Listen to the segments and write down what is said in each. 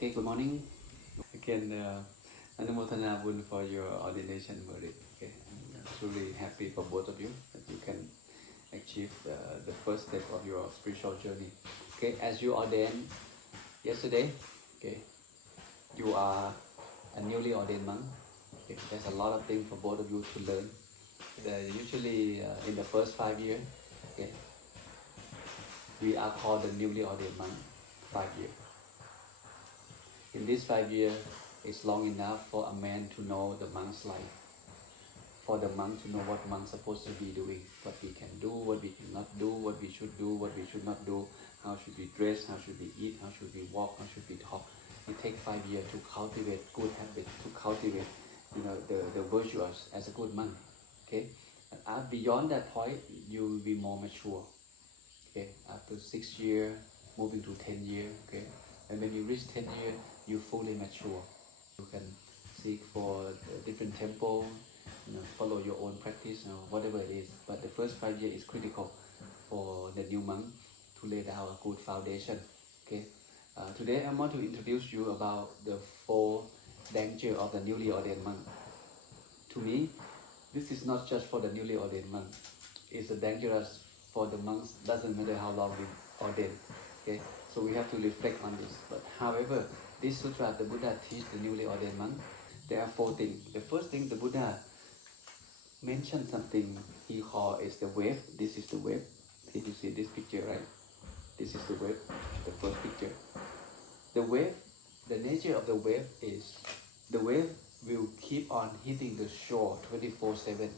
Okay, good morning. Again, Anumodana Bun for your ordination verdict. Okay, I'm truly happy for both of you that you can achieve the first step of your spiritual journey. Okay, as you ordained yesterday, okay, you are a newly ordained monk. Okay, there's a lot of things for both of you to learn. Usually in the first 5 years, okay, we are called the newly ordained monk. 5 years. In these 5 years, it's long enough for a man to know the monk's life, for the monk to know what monk's supposed to be doing, what we can do, what we cannot do, what we should do, what we should not do, how should we dress, how should we eat, how should we walk, how should we talk. It takes 5 years to cultivate good habits, to cultivate, the virtues as a good monk. Okay, beyond that point, you will be more mature. Okay, after 6 years, moving to 10 years. Okay, and when you reach 10 years, you fully mature. You can seek for a different temple, follow your own practice, whatever it is. But the first 5 years is critical for the new monk to lay down a good foundation. Okay. Today I want to introduce you about the 4 dangers of the newly ordained monk. To me, this is not just for the newly ordained monk. It's dangerous for the monks. Doesn't matter how long we ordain. Okay. So we have to reflect on this. But however, this sutra the Buddha teach the newly ordained monk. There are 4 things. The first thing the Buddha mentioned something he called is the wave. This is the wave. Did you see this picture, right? This is the wave, the first picture. The wave, the nature of the wave is, the wave will keep on hitting the shore 24/7,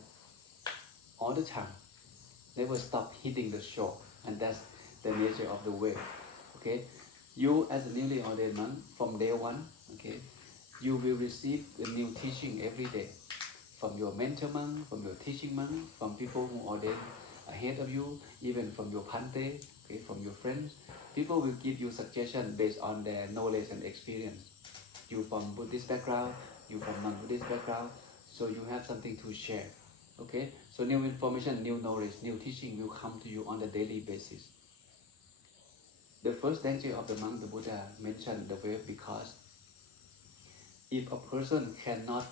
all the time. Never stop hitting the shore, and that's the nature of the wave. Okay, you as a newly ordained monk, from day one, okay, you will receive the new teaching every day from your mentor monk, from your teaching monk, from people who ordain ahead of you, even from your Phante, okay, from your friends. People will give you suggestions based on their knowledge and experience. You from Buddhist background, you from non-Buddhist background, so you have something to share. Okay, so new information, new knowledge, new teaching will come to you on a daily basis. The first danger of the monk, the Buddha mentioned the wave because if a person cannot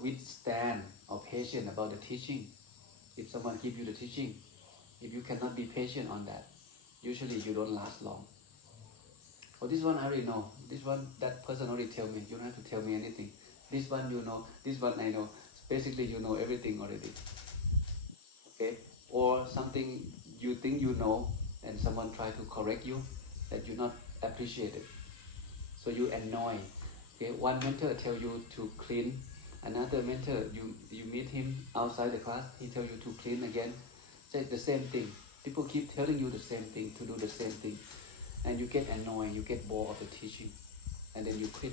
withstand or patient about the teaching, if someone gives you the teaching, if you cannot be patient on that, usually you don't last long. Oh, this one I already know. This one, that person already tell me. You don't have to tell me anything. This one you know. This one I know. Basically, you know everything already. Okay? Or something you think you know, and someone try to correct you, that you not appreciate it. So you annoy. Okay? One mentor tell you to clean. Another mentor, you meet him outside the class, he tell you to clean again. Say the same thing. People keep telling you the same thing, to do the same thing. And you get annoyed, you get bored of the teaching. And then you quit.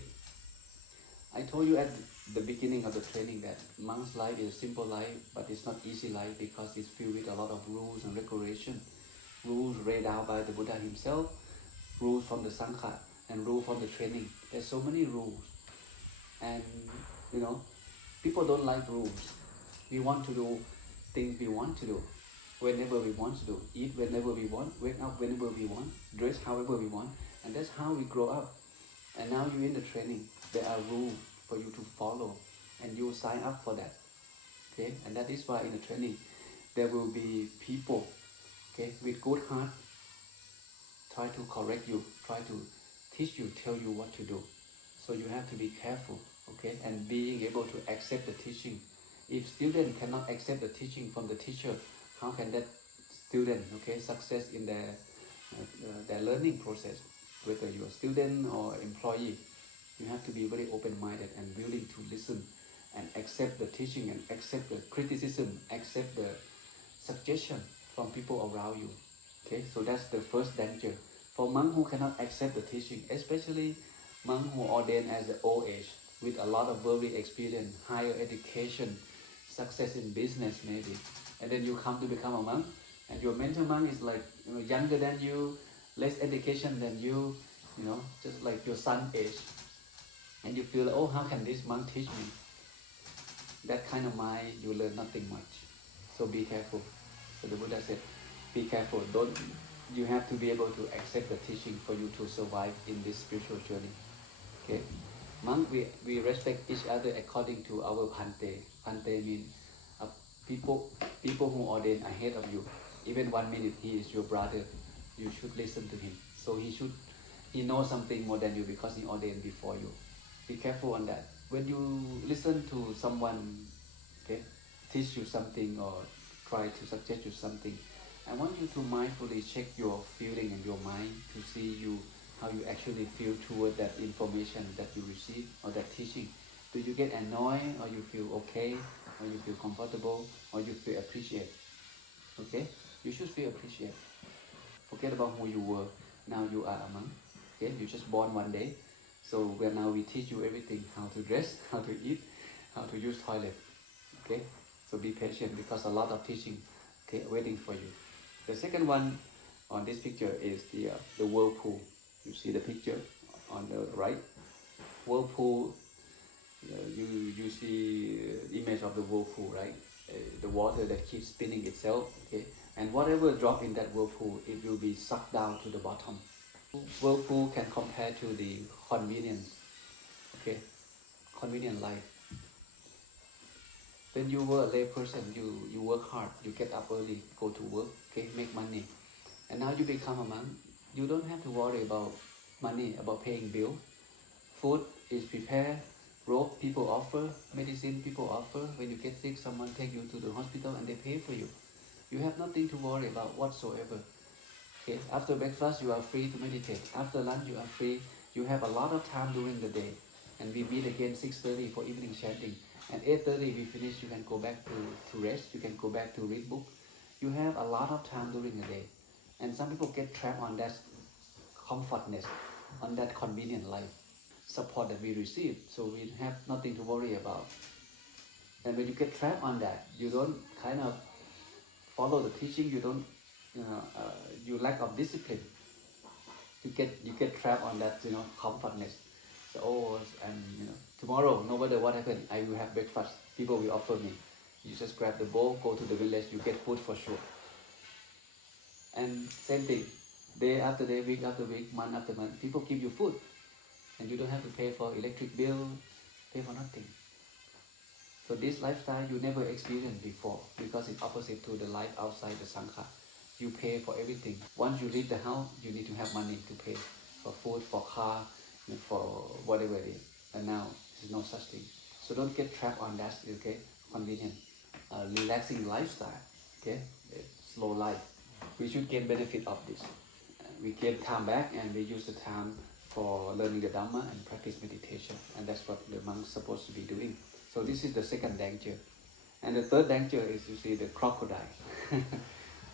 I told you at the beginning of the training that monk's life is a simple life, but it's not easy life because it's filled with a lot of rules and regulations. Rules laid out by the Buddha himself, rules from the Sangha, and rules from the training. There's so many rules. And, people don't like rules. We want to do things we want to do, whenever we want to do, eat whenever we want, wake up whenever we want, dress however we want, and that's how we grow up. And now you're in the training, there are rules for you to follow, and you sign up for that. Okay, and that is why in the training there will be people, okay, with good heart, try to correct you, try to teach you, tell you what to do. So you have to be careful, okay, and being able to accept the teaching. If student cannot accept the teaching from the teacher, how can that student, okay, success in their learning process? Whether you're a student or employee, you have to be very open-minded and willing to listen and accept the teaching and accept the criticism, accept the suggestion from people around you. Okay, so that's the first danger. For monks who cannot accept the teaching, especially monks who ordain as the old age, with a lot of worldly experience, higher education, success in business maybe, and then you come to become a monk, and your mentor monk is like younger than you, less education than you, just like your son age, and you feel, oh, how can this monk teach me? That kind of mind, you learn nothing much. So be careful. So the Buddha said, be careful. you have to be able to accept the teaching for you to survive in this spiritual journey. Okay, monk, we respect each other according to our Bhante. Bhante means uh, people who ordain ahead of you. Even 1 minute, he is your brother. You should listen to him. So he knows something more than you because he ordained before you. Be careful on that. When you listen to someone, okay, teach you something or try to suggest you something, I want you to mindfully check your feeling and your mind to see how you actually feel toward that information that you receive or that teaching. Do you get annoyed, or you feel okay, or you feel comfortable, or you feel appreciate? Okay, you should feel appreciate. Forget about who you were. Now you are a monk. Okay, you just born one day. So now we teach you everything: how to dress, how to eat, how to use toilet. Okay, so be patient because a lot of teaching, okay, waiting for you. The second one on this picture is the whirlpool. You see the picture on the right. Whirlpool. You see image of the whirlpool, right? The water that keeps spinning itself. Okay, and whatever drop in that whirlpool, it will be sucked down to the bottom. Whirlpool can compare to the convenience. Okay, convenient life. When you were a lay person, you work hard, you get up early, go to work, okay, make money. And now you become a monk, you don't have to worry about money, about paying bill. Food is prepared, rope people offer, medicine people offer. When you get sick, someone take you to the hospital and they pay for you. You have nothing to worry about whatsoever. Okay, after breakfast, you are free to meditate. After lunch, you are free. You have a lot of time during the day. And we meet again 6:30 for evening chanting. And 8:30 we finish, you can go back to rest. You can go back to read book. You have a lot of time during the day. And some people get trapped on that comfortness, on that convenient life, support that we receive. So we have nothing to worry about. And when you get trapped on that, you don't kind of follow the teaching, you don't, you lack of discipline. You get trapped on that, comfortness. So, and tomorrow, no matter what happens, I will have breakfast. People will offer me. You just grab the bowl, go to the village, you get food for sure. And same thing, day after day, week after week, month after month, people give you food, and you don't have to pay for electric bill, pay for nothing. So this lifestyle you never experienced before because it's opposite to the life outside the Sangha. You pay for everything. Once you leave the house, you need to have money to pay for food, for car, for whatever it is. And now there's no such thing. So don't get trapped on that, okay? Convenient, relaxing lifestyle, okay? Slow life. We should gain benefit of this. We get time back and we use the time for learning the Dhamma and practice meditation. And that's what the monk's supposed to be doing. So this is the second danger. And the third danger is, you see, the crocodile.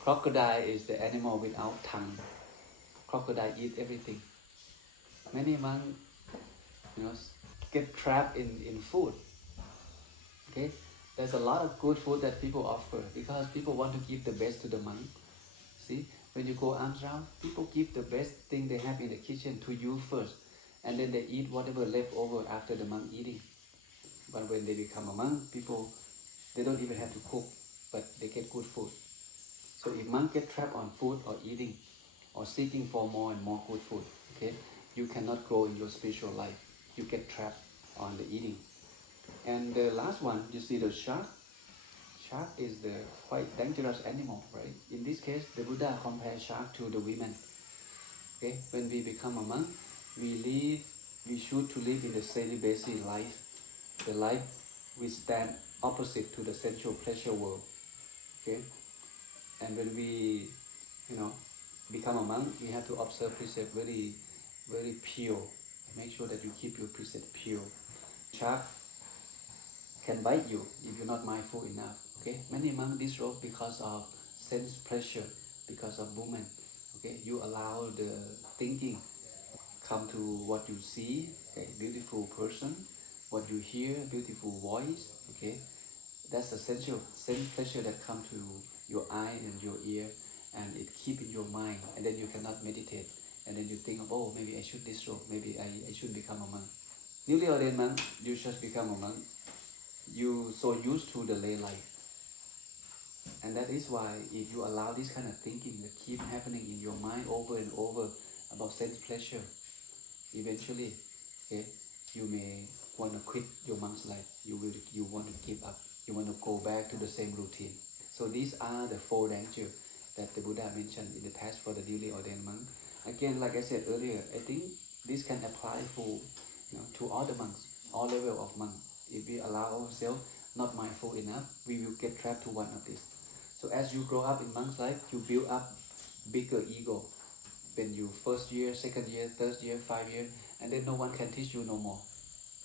Crocodile is the animal without tongue. Crocodile eat everything. Many monks, get trapped in food. Okay, there's a lot of good food that people offer because people want to give the best to the monk. See, when you go alms round, people give the best thing they have in the kitchen to you first, and then they eat whatever left over after the monk eating. But when they become a monk, they don't even have to cook, but they get good food. So if monks get trapped on food or eating, or seeking for more and more good food, okay, you cannot grow in your spiritual life. You get trapped on the eating. And the last one, you see the shark. Shark is the quite dangerous animal, right? In this case, the Buddha compares shark to the women. Okay, when we become a monk, we should to live in the celibacy life. The life we stand opposite to the sensual pleasure world. Okay, and when we, become a monk, we have to observe precept very, very pure. Make sure that you keep your precept pure. Shark can bite you if you're not mindful enough. Okay, many monks disrobe because of sense pleasure, because of woman. Okay, you allow the thinking come to what you see, a beautiful person, what you hear, beautiful voice. Okay, that's essential sense pleasure that come to your eye and your ear, and it keep in your mind, and then you cannot meditate, and then you think of, oh, maybe I should disrobe, maybe I should become a monk. Newly ordained monk, you just become a monk. You so used to the lay life. And that is why if you allow this kind of thinking that keep happening in your mind over and over about sense pleasure, eventually, okay, you may want to quit your monk's life. You want to give up. You want to go back to the same routine. So these are the 4 dangers that the Buddha mentioned in the past for the newly ordained monk. Again, like I said earlier, I think this can apply for, to all the monks, all level of monks. If we allow ourselves not mindful enough, we will get trapped to one of these. So as you grow up in monk's life, you build up bigger ego. When you first year, second year, third year, 5 years, and then no one can teach you no more.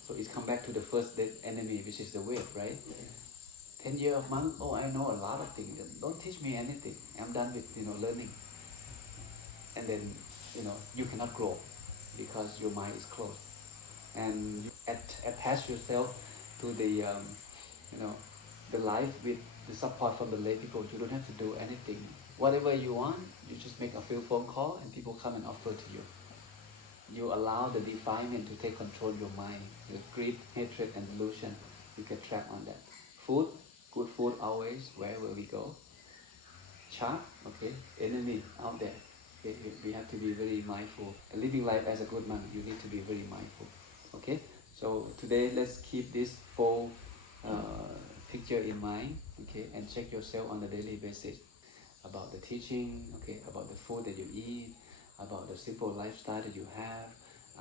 So it's come back to the first enemy, which is the weight, right? 10 years of monk, oh, I know a lot of things. Don't teach me anything. I'm done with learning. And then you cannot grow because your mind is closed. And you attach yourself to the the life with the support from the lay people. You don't have to do anything. Whatever you want, you just make a few phone call and people come and offer to you. You allow the defilement to take control of your mind. The greed, hatred, and delusion, you get trapped on that. Food, good food always, wherever we go. Sharp, okay, enemy out there. Okay, we have to be very mindful. Living life as a good monk, you need to be very mindful. Okay, so today let's keep this 4 picture in mind, okay, and check yourself on a daily basis about the teaching, okay, about the food that you eat, about the simple lifestyle that you have,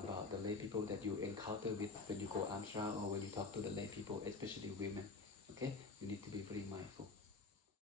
about the lay people that you encounter with when you go ashram or when you talk to the lay people, especially women. Okay, you need to be very mindful.